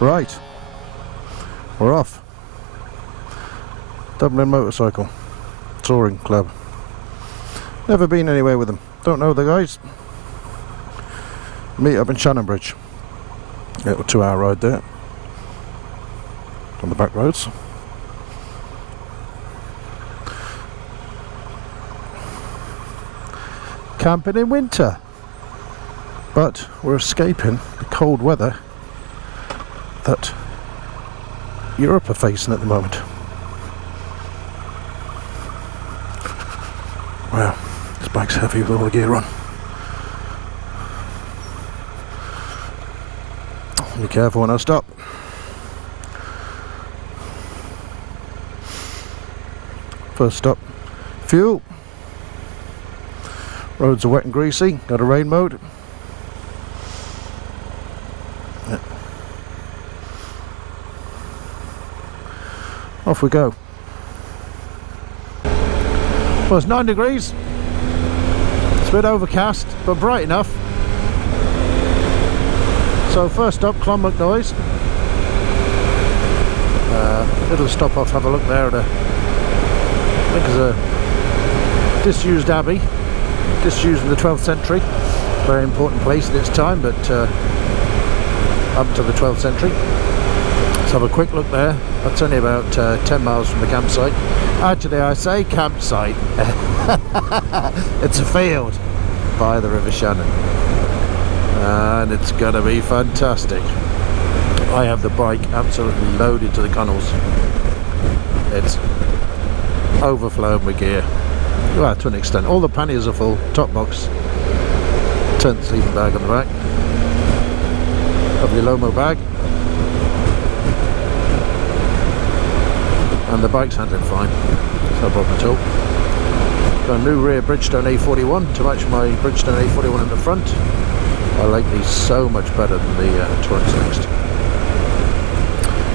Right, we're off. Dublin Motorcycle Touring Club. Never been anywhere with them. Don't know the guys. Meet up in Shannonbridge. Little 2-hour ride there on the back roads. Camping in winter, but we're escaping the cold weather that Europe are facing at the moment. Wow, this bike's heavy with all the gear on. Be careful when I stop. First stop, fuel. Roads are wet and greasy, got a rain mode. Yeah. Off we go. Well, it's 9 degrees. It's a bit overcast, but bright enough. So first up, Clonmacnoise. Little stop off, have a look there at I think there's a disused abbey, disused in the 12th century. Very important place at its time, but up to the 12th century. Let's have a quick look there. That's only about 10 miles from the campsite. Actually, I say campsite. It's a field by the River Shannon. And it's gonna be fantastic. I have the bike absolutely loaded to the gunnels. It's overflowing with gear. Well, to an extent. All the panniers are full. Top box. Tent sleeping bag on the back. Lovely Lomo bag. And the bike's handling fine. No problem at all. Got a new rear Bridgestone A41 to match my Bridgestone A41 in the front. I like these so much better than the Touring Next.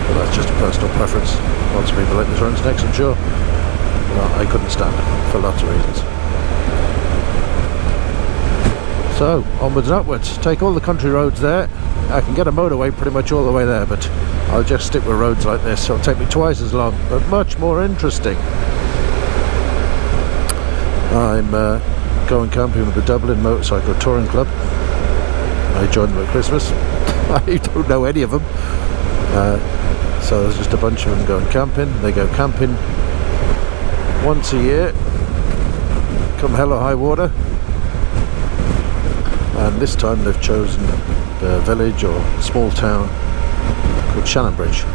But that's just a personal preference. Lots of people like the Touring Next, I'm sure. Well, I couldn't stand it for lots of reasons. So, onwards and upwards. Take all the country roads there. I can get a motorway pretty much all the way there, but I'll just stick with roads like this. It'll take me twice as long, but much more interesting. I'm going camping with the Dublin Motorcycling Touring Club. I joined them at Christmas. I don't know any of them. So there's just a bunch of them going camping. They go camping once a year, come hell or high water. And this time they've chosen the village or small town called Shannonbridge,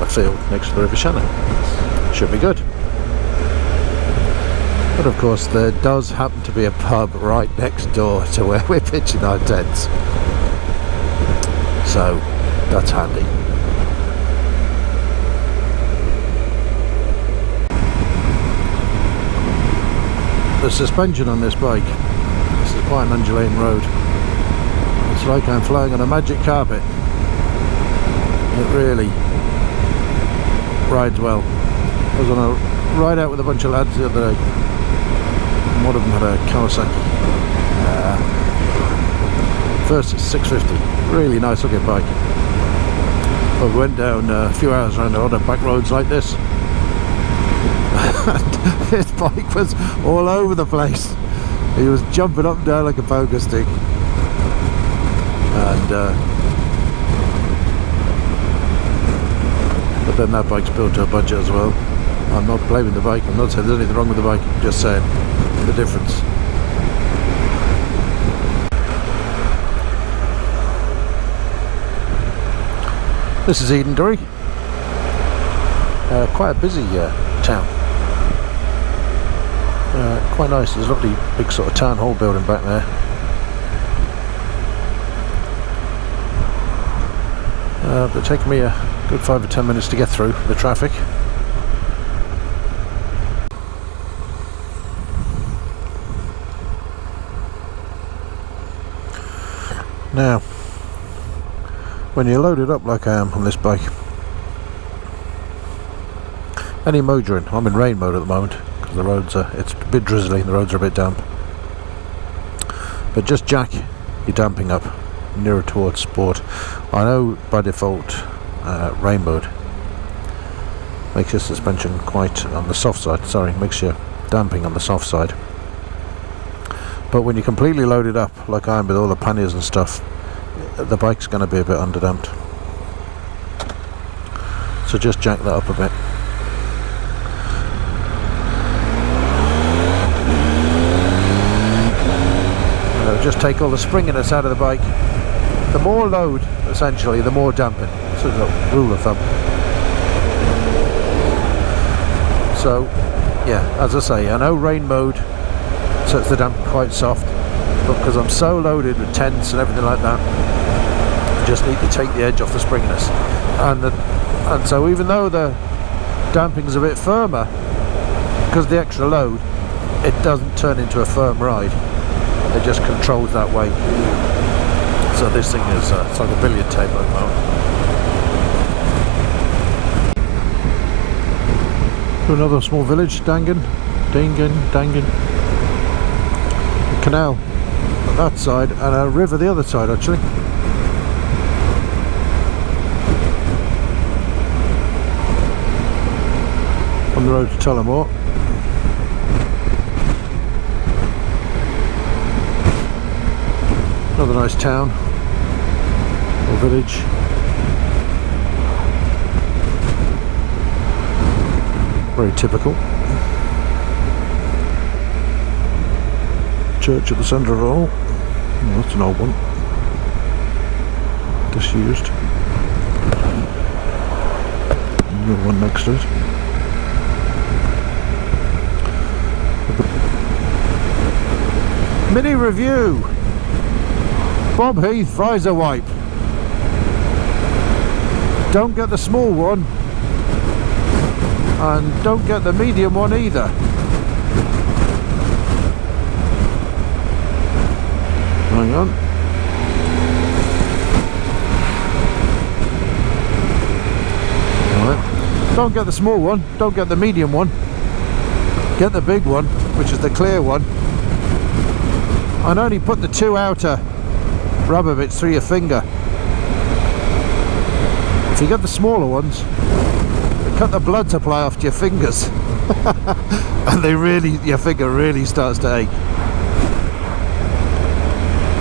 a field next to the River Shannon. Should be good. But of course there does happen to be a pub right next door to where we're pitching our tents. So that's handy. The suspension on this bike, this is quite an undulating road. It's like I'm flying on a magic carpet. It really rides well. I was on a ride out with a bunch of lads the other day. One of them had a Kawasaki Versys 650. Really nice looking bike. Well, we went down a few hours around a lot of back roads like this. His bike was all over the place. He was jumping up and down like a poker stick. And but then that bike's built to a budget as well. I'm not blaming the bike. I'm not saying there's anything wrong with the bike. I'm just saying the difference. This is Edenderry. Quite a busy town. Quite nice. There's a lovely big sort of town hall building back there. But it's taken me a good 5 or 10 minutes to get through the traffic. Now, when you're loaded up like I am on this bike, any mode you're in, I'm in rain mode at the moment because the roads are, it's a bit drizzly and the roads are a bit damp, but just jack your damping up nearer towards sport. I know by default rain mode makes your suspension quite on the soft side, sorry, makes your damping on the soft side. But when you're completely loaded up, like I am with all the panniers and stuff, the bike's going to be a bit underdamped. So just jack that up a bit. And it'll just take all the springiness out of the bike. The more load, essentially, the more damping. This is a rule of thumb. So, yeah, as I say, I know rain mode sets the damping quite soft, but because I'm so loaded with tents and everything like that, I just need to take the edge off the springiness. And so even though the damping's a bit firmer, because of the extra load, it doesn't turn into a firm ride. It just controls that way. So this thing is it's like a billiard table at the moment. To another small village, Dangan. A canal on that side and a river the other side, actually. On the road to Tullamore. Another nice town or village. Very typical. Church at the centre of it all. Oh, that's an old one. Disused. Another one next to it. Mini review. Bob Heath visor wipe. Don't get the small one, and don't get the medium one either. Hang on. Right. Don't get the small one, don't get the medium one. Get the big one, which is the clear one. And only put the two outer rubber bits through your finger. If you get the smaller ones, they cut the blood supply off to your fingers. And your finger really starts to ache.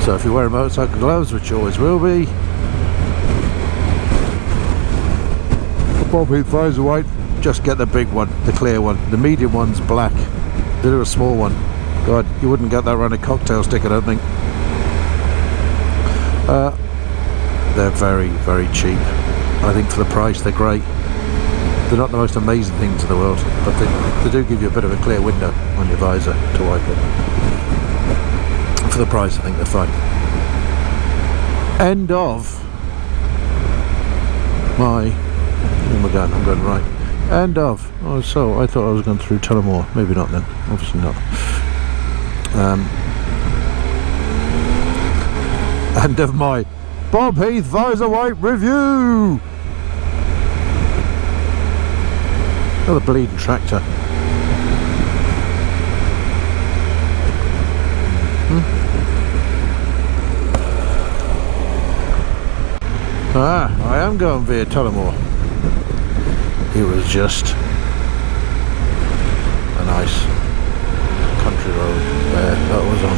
So if you're wearing motorcycle gloves, which you always will be, the Bob Heath visor wipe, just get the big one, the clear one. The medium one's black. Do a small one. God, you wouldn't get that around a cocktail stick, I don't think. They're very, very cheap. I think for the price they're great. They're not the most amazing things in the world, but they do give you a bit of a clear window on your visor to wipe it. For the price I think they're fine. End of my... Oh my god, I'm going right. End of... Oh, so I thought I was going through Tullamore. Maybe not then. Obviously not. End of my Bob Heath visor wipe review. Another bleeding tractor. I am going via Tullamore. It was just a nice country road where that was on.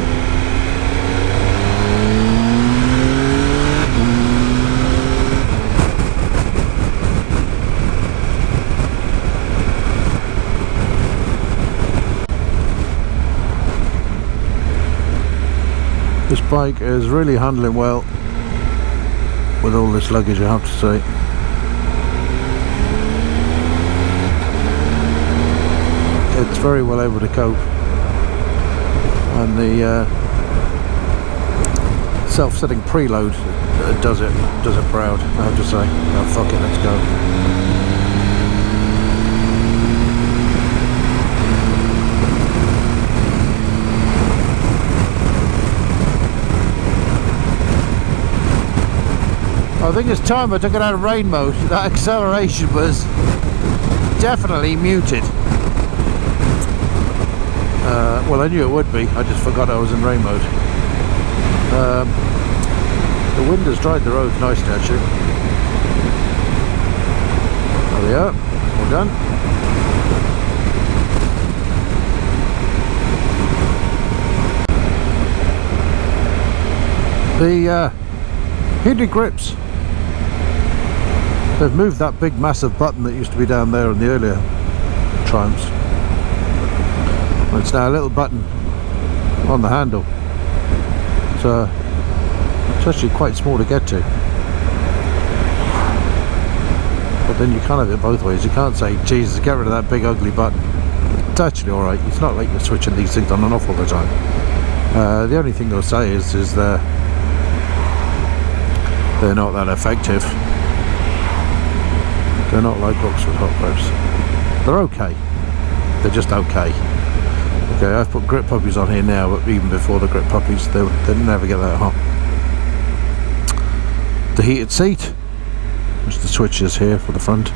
This bike is really handling well with all this luggage, I have to say. It's very well able to cope, and the self-setting preload does it proud, I have to say. Oh, fuck it, let's go. I think it's time I took it out of rain mode. That acceleration was definitely muted. Well, I knew it would be. I just forgot I was in rain mode. The wind has dried the roads nicely actually. There we are, all done. The heated grips, they've moved that big massive button that used to be down there in the earlier Triumphs. It's now a little button on the handle, so it's actually quite small to get to. But then you can't have it both ways. You can't say, Jesus, get rid of that big ugly button. It's actually alright. It's not like you're switching these things on and off all the time. The only thing they'll say is they're not that effective. They're not like Oxford hot grips. They're okay. They're just okay. Okay, I've put grip puppies on here now, but even before the grip puppies, they never get that hot. The heated seat, which the switch is here for the front.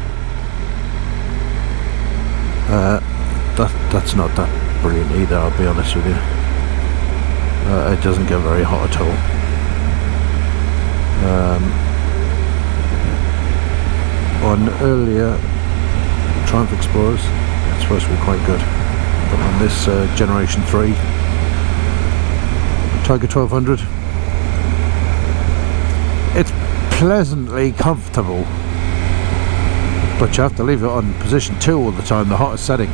That's not that brilliant either, I'll be honest with you. It doesn't get very hot at all. On earlier Triumph Explorers, it's supposed to be quite good, but on this Generation 3 Tiger 1200, it's pleasantly comfortable, but you have to leave it on position 2 all the time, the hottest setting.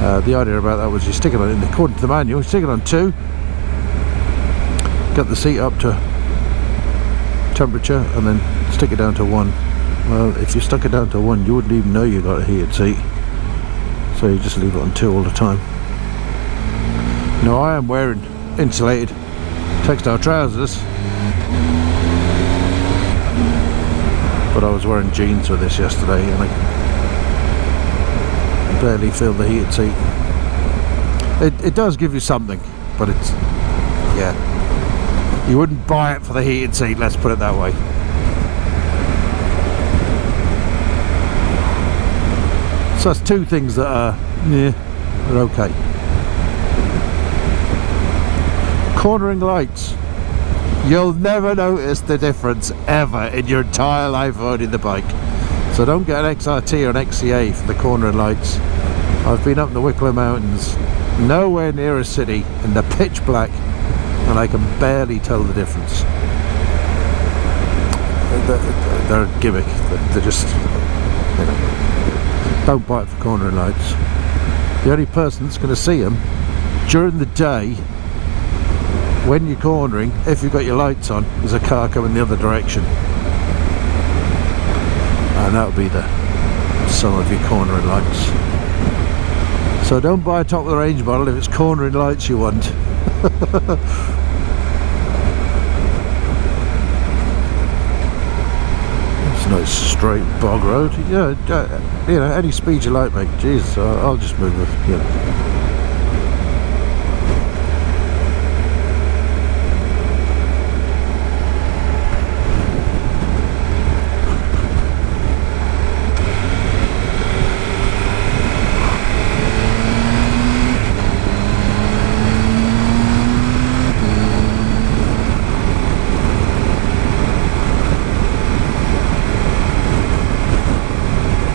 The idea about that was you stick it on, according to the manual, you stick it on 2, get the seat up to temperature, and then stick it down to 1. Well, if you stuck it down to 1, you wouldn't even know you got a heated seat, so you just leave it on 2 all the time. Now I am wearing insulated textile trousers, but I was wearing jeans with this yesterday and I barely feel the heated seat. It does give you something, but it's, yeah, you wouldn't buy it for the heated seat, let's put it that way. So that's two things that are, yeah, are okay. Cornering lights. You'll never notice the difference ever in your entire life owning the bike. So don't get an XRT or an XCA for the cornering lights. I've been up in the Wicklow Mountains, nowhere near a city, in the pitch black, and I can barely tell the difference. They're a gimmick. They're just, you know, don't buy it for cornering lights. The only person that's going to see them during the day when you're cornering, if you've got your lights on, there's a car coming the other direction, and that'll be the sum of your cornering lights. So don't buy a top of the range model if it's cornering lights you want. It's a nice straight bog road. Yeah, you know, any speed you like, mate. Jesus, I'll just move with, you know.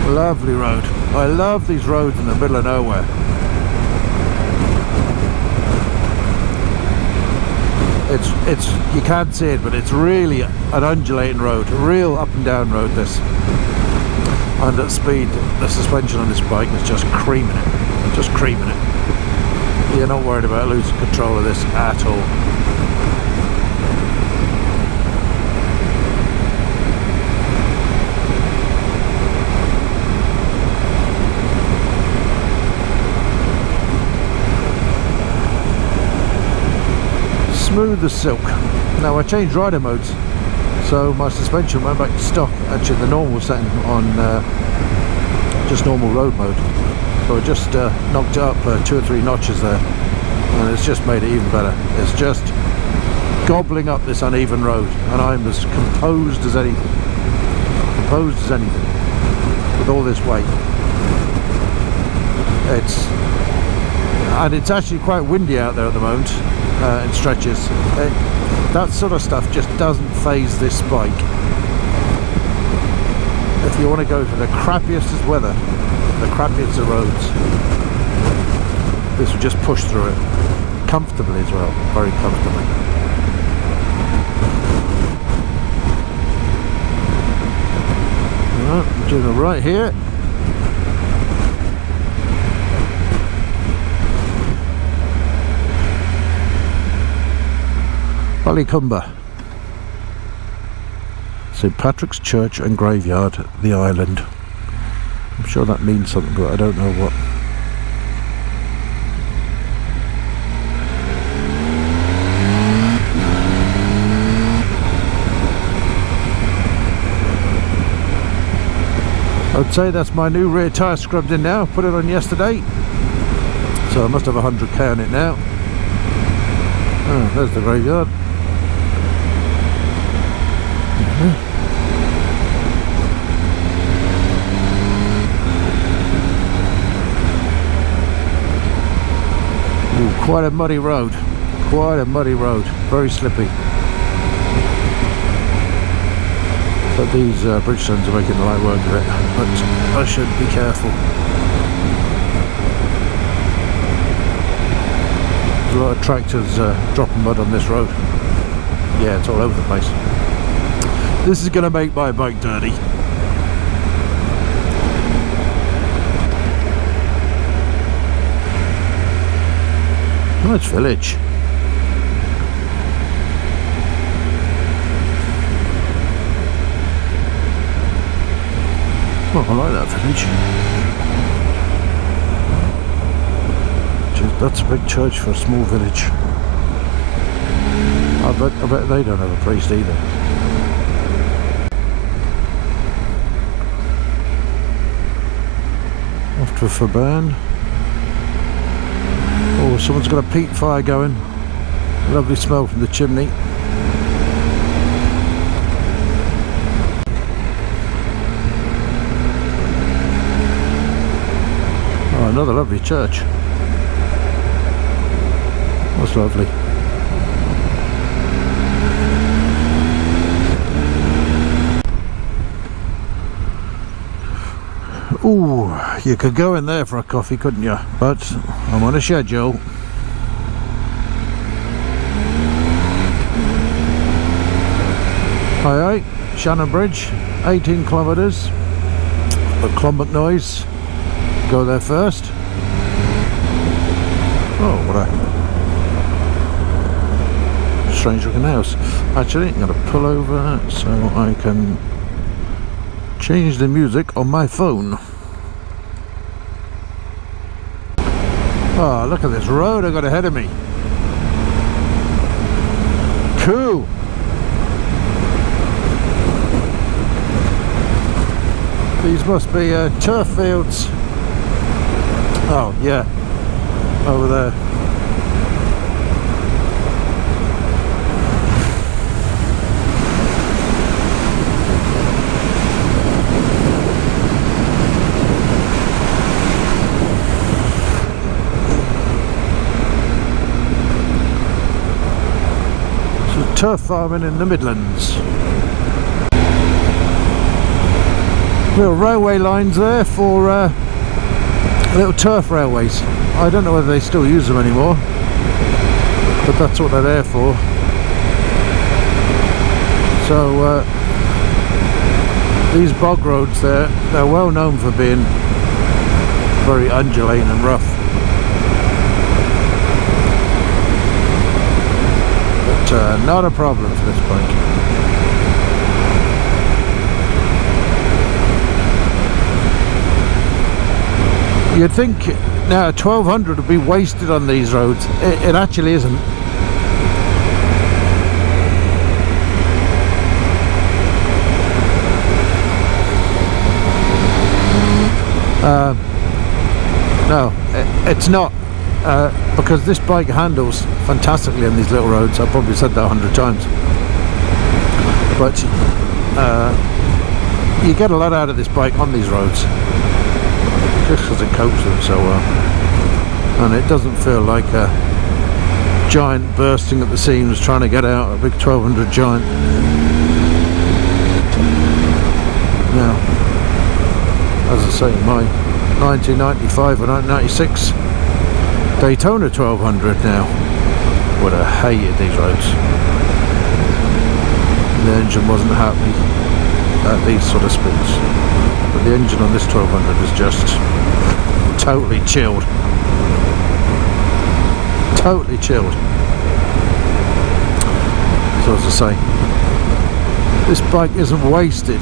Lovely road. I love these roads in the middle of nowhere. It's you can't see it, but it's really an undulating road, a real up and down road this. And at speed, the suspension on this bike is just creaming it, just creaming it. You're not worried about losing control of this at all. Smooth as silk. Now I changed rider modes, so my suspension went back to stock, actually the normal setting on just normal road mode. So I just knocked it up 2 or 3 notches there, and it's just made it even better. It's just gobbling up this uneven road, and I'm as composed as anything. Composed as anything. With all this weight. And it's actually quite windy out there at the moment. In stretches. That sort of stuff just doesn't faze this bike. If you want to go to the crappiest of weather, the crappiest of roads, this will just push through it comfortably as well, very comfortably. Right, I'm doing it right here. Ballycumber, St Patrick's Church and Graveyard, the island. I'm sure that means something, but I don't know what. I'd say that's my new rear tyre scrubbed in now. Put it on yesterday, so I must have 100k on it now. Oh, there's the graveyard. Ooh, quite a muddy road. Quite a muddy road. Very slippy. But these Bridgestones are making the light work of it. But I should be careful. There's a lot of tractors dropping mud on this road. Yeah, it's all over the place. This is going to make my bike dirty. Nice village. Oh, I like that village. Jeez, that's a big church for a small village. I bet they don't have a priest either. Off to Faburn. Oh, someone's got a peat fire going. Lovely smell from the chimney. Oh, another lovely church. That's lovely. Ooh, you could go in there for a coffee, couldn't you? But I'm on a schedule. Aye, Shannonbridge, 18 kilometres. But Clonmacnoise, go there first. Oh, what a strange looking house. Actually, I'm going to pull over so I can change the music on my phone. Oh, look at this road I got ahead of me. Cool. These must be turf fields. Oh, yeah. Over there. Turf farming in the Midlands. Little railway lines there for little turf railways. I don't know whether they still use them anymore, but that's what they're there for. So these bog roads there, they're well known for being very undulating and rough. Not a problem for this bike. You'd think now 1200 would be wasted on these roads. It actually isn't. No, it's not. Because this bike handles fantastically on these little roads. I've probably said that 100 times, but you get a lot out of this bike on these roads just because it copes them so well, and it doesn't feel like a giant bursting at the seams trying to get out, a big 1200 giant. Now, as I say, my 1995 or 1996 Daytona 1200 now would have hated these roads. The engine wasn't happy at these sort of speeds, but the engine on this 1200 is just totally chilled. Totally chilled. So as I say, this bike isn't wasted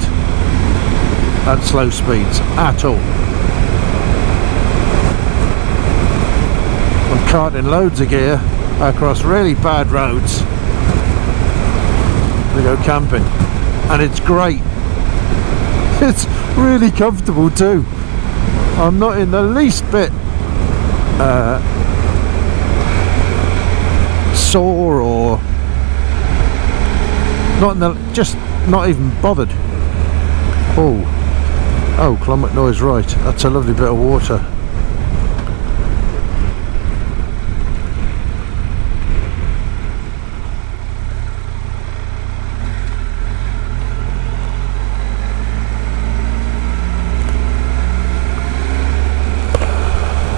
at slow speeds at all. I'm carting loads of gear across really bad roads to go camping, and it's great. It's really comfortable too. I'm not in the least bit sore or just not even bothered. Oh, Clonmacnoise noise, right, that's a lovely bit of water.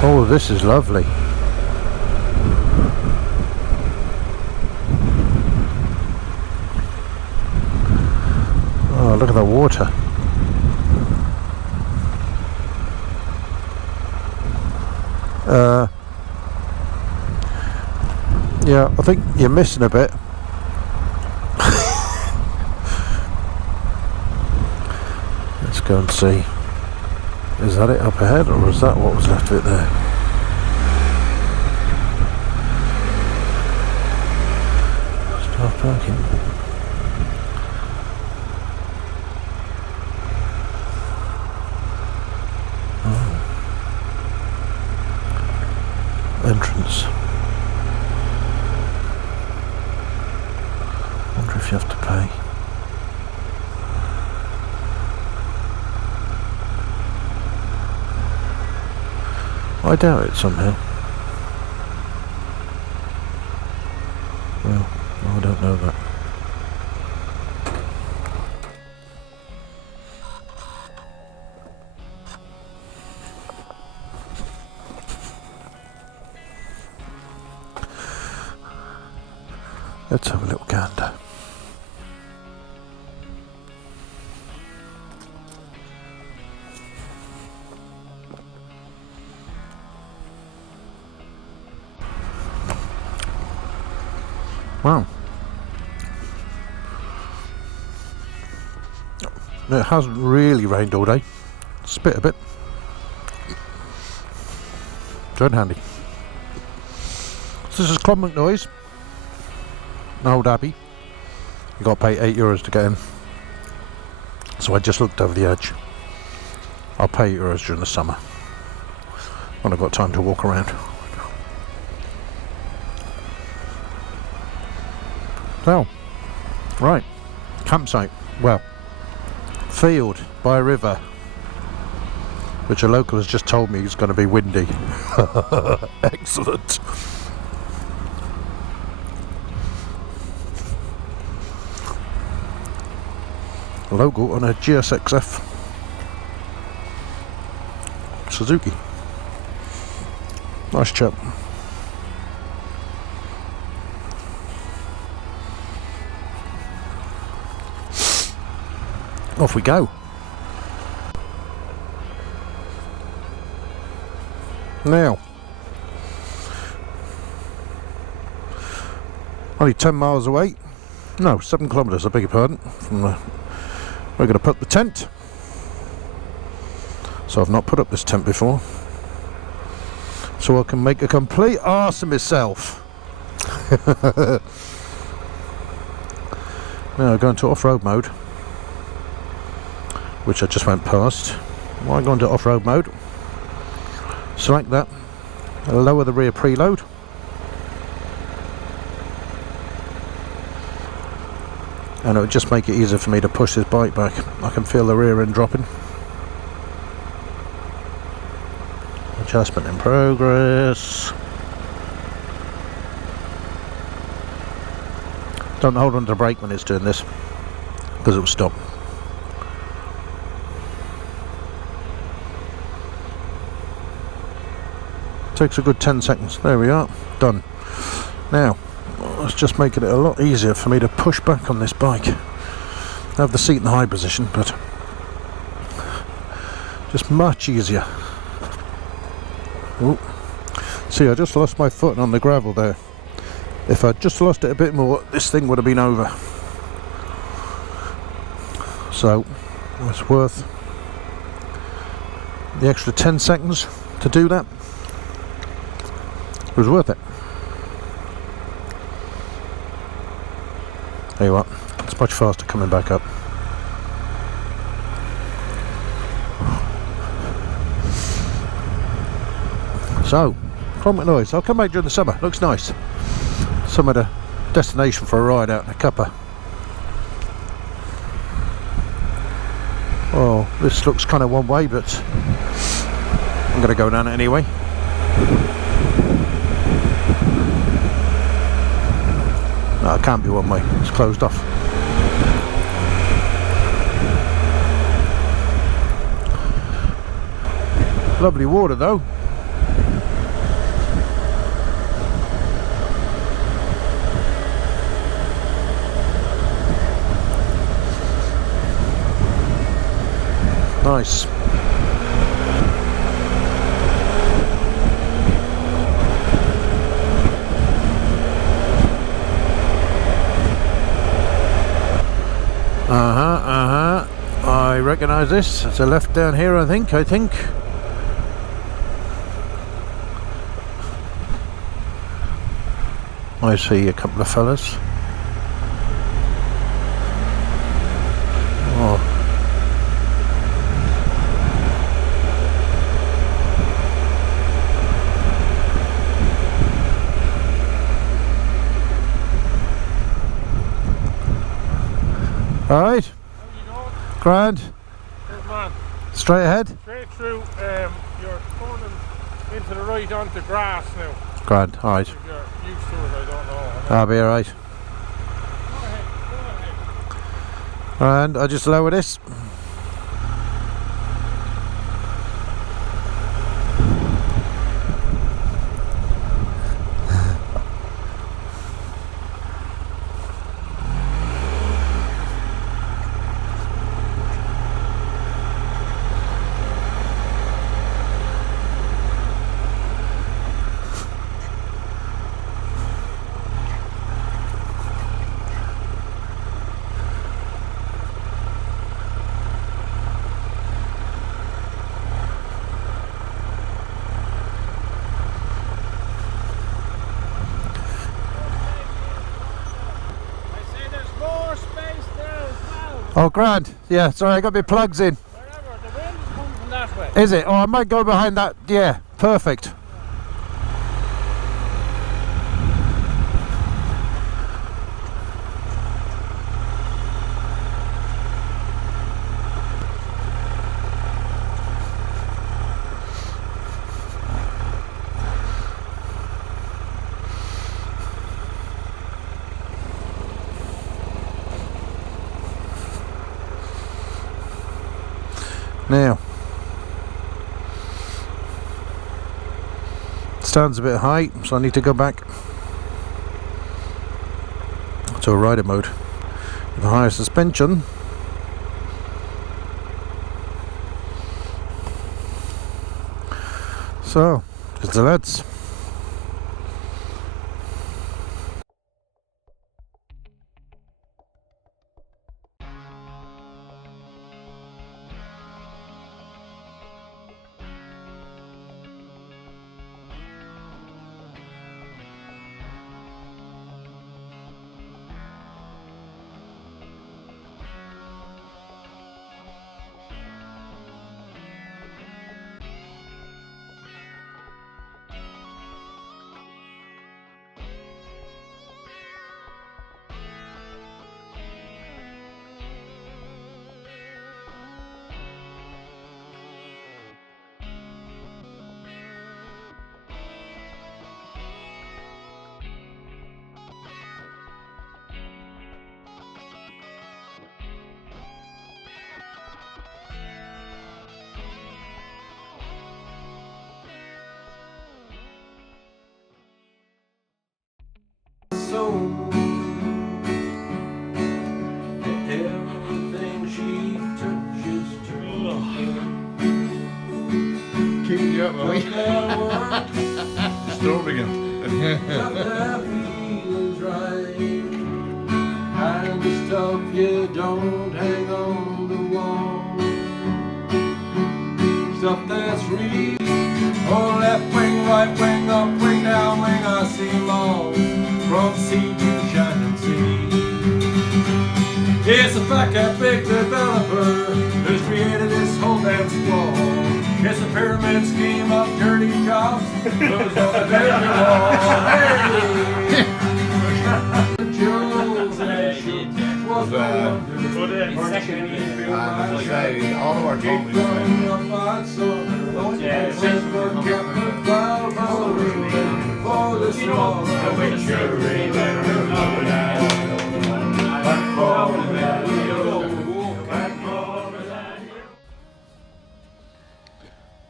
Oh, this is lovely. Oh, look at the water. Yeah, I think you're missing a bit. Let's go and see. Is that it up ahead, or is that what was left of it there? Start parking. Oh. Entrance. Wonder if you have to pay. I doubt it somehow. Well, I don't know that. Let's have a little gander. Wow. It hasn't really rained all day. Spit a bit. Good handy. So this is Clonmacnoise, an old abbey. You got to pay €8 to get in. So I just looked over the edge. I'll pay €8 during the summer when I've got time to walk around. So, right, campsite, well, field by a river, which a local has just told me is going to be windy. Excellent. A local on a GSXF Suzuki. Nice chap. Off we go. Now, only 10 miles away, no, 7 kilometres, I beg your pardon, from the, we're going to put the tent. So I've not put up this tent before, so I can make a complete arse of myself. Now go into off-road mode, which I just went past. While I go into off-road mode, select that, lower the rear preload, and it would just make it easier for me to push this bike back. I can feel the rear end dropping. Adjustment in progress. Don't hold on to the brake when it's doing this, because it will stop. Takes a good 10 seconds. There we are, done. Now, let's just make it a lot easier for me to push back on this bike. I have the seat in the high position, but just much easier. Ooh. See, I just lost my foot on the gravel there. If I'd just lost it a bit more, this thing would have been over. So, it's worth the extra 10 seconds to do that. It was worth it. There you are. It's much faster coming back up. So, Cromwell Noise. I'll come back during the summer. Looks nice. Some of the destination for a ride out in a cuppa. Oh, this looks kind of one way, but I'm going to go down it anyway. No, it can't be one way. It's closed off. Lovely water though. Nice. I recognise this. It's a left down here, I think. I see a couple of fellas. Oh. All right. Grand. Good man. Straight ahead? Straight through. You're turning into the right onto grass now. Grand, alright. If you're used to it, I don't know. I'll be alright. Go ahead. And I just lower this. Oh, grand. Yeah, sorry, I got my plugs in. Wherever, the wind is coming from that way. Is it? Oh, I might go behind that. Yeah, perfect. Now, stand's a bit high, so I need to go back to a rider mode with a higher suspension. So, there's the lads. you up, are we? Start again. Kind of stuff you don't hang on the wall. Stuff that's real. Oh, left wing, right wing, up wing, down wing, I see them all. From sea to shining sea. It's a fact that big developer who's created this whole damn squall. It's a pyramid scheme of dirty jobs. Who's gonna build it all? Hey! All of our companies,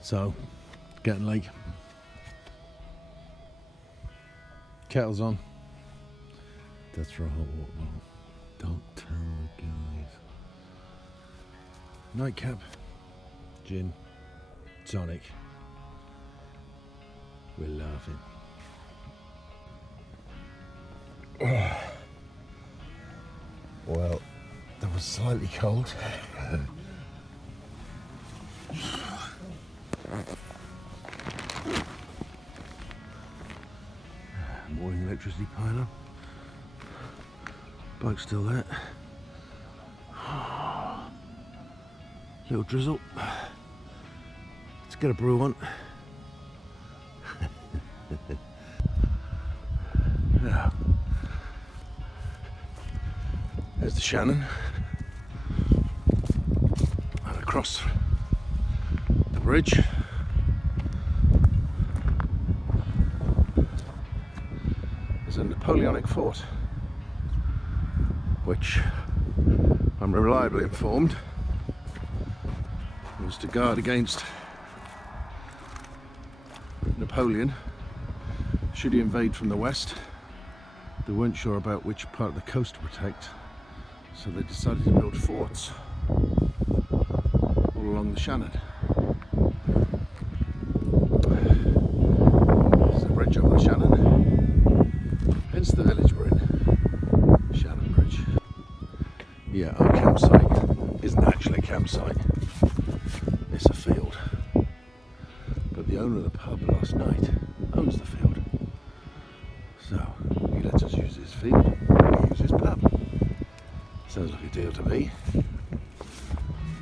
So, getting late. Kettle's on. That's for a hot water bottle. Don't tell the guys. Nightcap, gin, tonic. We're laughing. Well, that was slightly cold. Morning electricity pile-up. Bike's still there. Little drizzle. Let's get a brew on. Now, there's the Shannon. And across the bridge. There's a Napoleonic fort, which I'm reliably informed was to guard against Napoleon should he invade from the west. They weren't sure about which part of the coast to protect, so they decided to build forts all along the Shannon. There's a bridge over the Shannon, hence the village we're in, Shannonbridge. Yeah, our campsite isn't actually a campsite, it's a field. But the owner of the pub last night owns the field. So he lets us use his field, we use his pub. Sounds like a deal to me.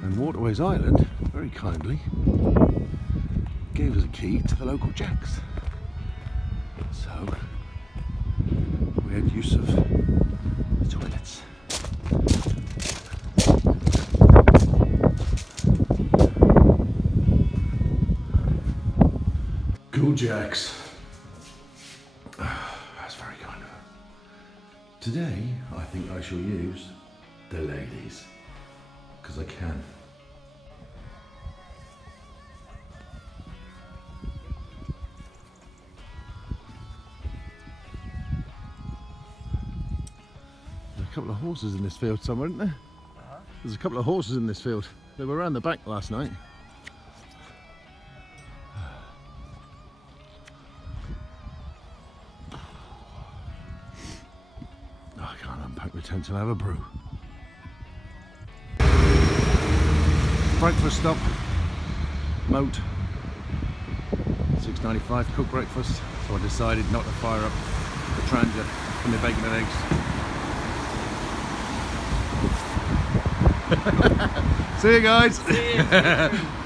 And Waterways Island, very kindly, gave us a key to the local jacks. So we had use of the toilets. Cool jacks. That's very kind of her. Today, I think I shall use the ladies, because I can. There's a couple of horses in this field somewhere, isn't there? There's a couple of horses in this field. They were around the back last night. I can't unpack the tent and have a brew. Breakfast stop, Moat, £6.95, cooked breakfast. So I decided not to fire up the Transit for my bacon and eggs. See you guys. See you.